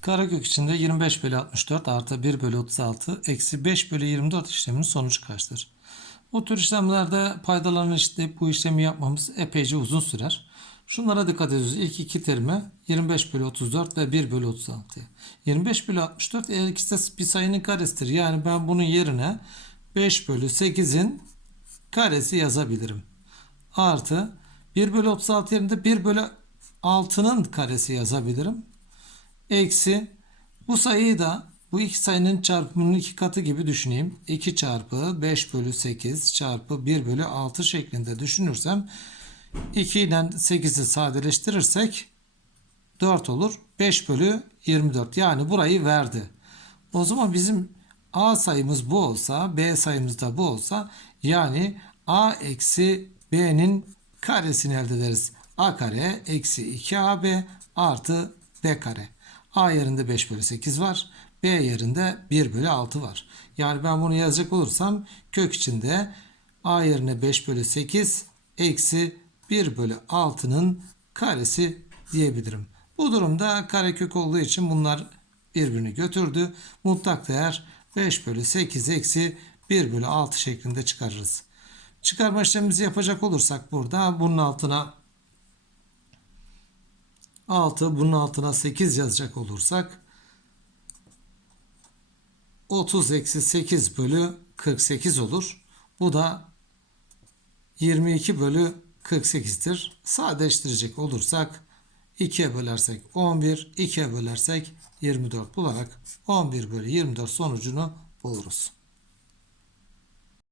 Karekök içinde 25 bölü 64 artı 1 bölü 36 eksi 5 bölü 24 işleminin sonucu kaçtır? Bu tür işlemlerde paydalarını eşitleyip bu işlemi yapmamız epeyce uzun sürer. Şunlara dikkat ediyoruz. İlk iki terime 25 bölü 34 ve 1 bölü 36. 25 bölü 64 eğer ikisi de bir sayının karesidir. Yani ben bunun yerine 5 bölü 8'in karesi yazabilirim. Artı 1 bölü 36 yerinde 1 bölü 6'nın karesi yazabilirim. Eksi bu sayıyı da bu iki sayının çarpımının iki katı gibi düşüneyim. 2 çarpı 5 bölü 8 çarpı 1 bölü 6 şeklinde düşünürsem 2 ile 8'i sadeleştirirsek 4 olur. 5 bölü 24 yani burayı verdi. O zaman bizim A sayımız bu olsa B sayımız da bu olsa yani A eksi B'nin karesini elde ederiz. A kare eksi 2AB artı B kare. A yerinde 5 bölü 8 var. B yerinde 1 bölü 6 var. Yani ben bunu yazacak olursam kök içinde A yerine 5 bölü 8 eksi 1 bölü 6'nın karesi diyebilirim. Bu durumda karekök olduğu için bunlar birbirini götürdü. Mutlak değer 5 bölü 8 eksi 1 bölü 6 şeklinde çıkarırız. Çıkarma işlemimizi yapacak olursak burada bunun altına 6 bunun altına 8 yazacak olursak 30 eksi 8 bölü 48 olur. Bu da 22 bölü 48'tir. Sadeleştirecek olursak 2'ye bölersek 11, 2'ye bölersek 24 bularak 11 bölü 24 sonucunu buluruz.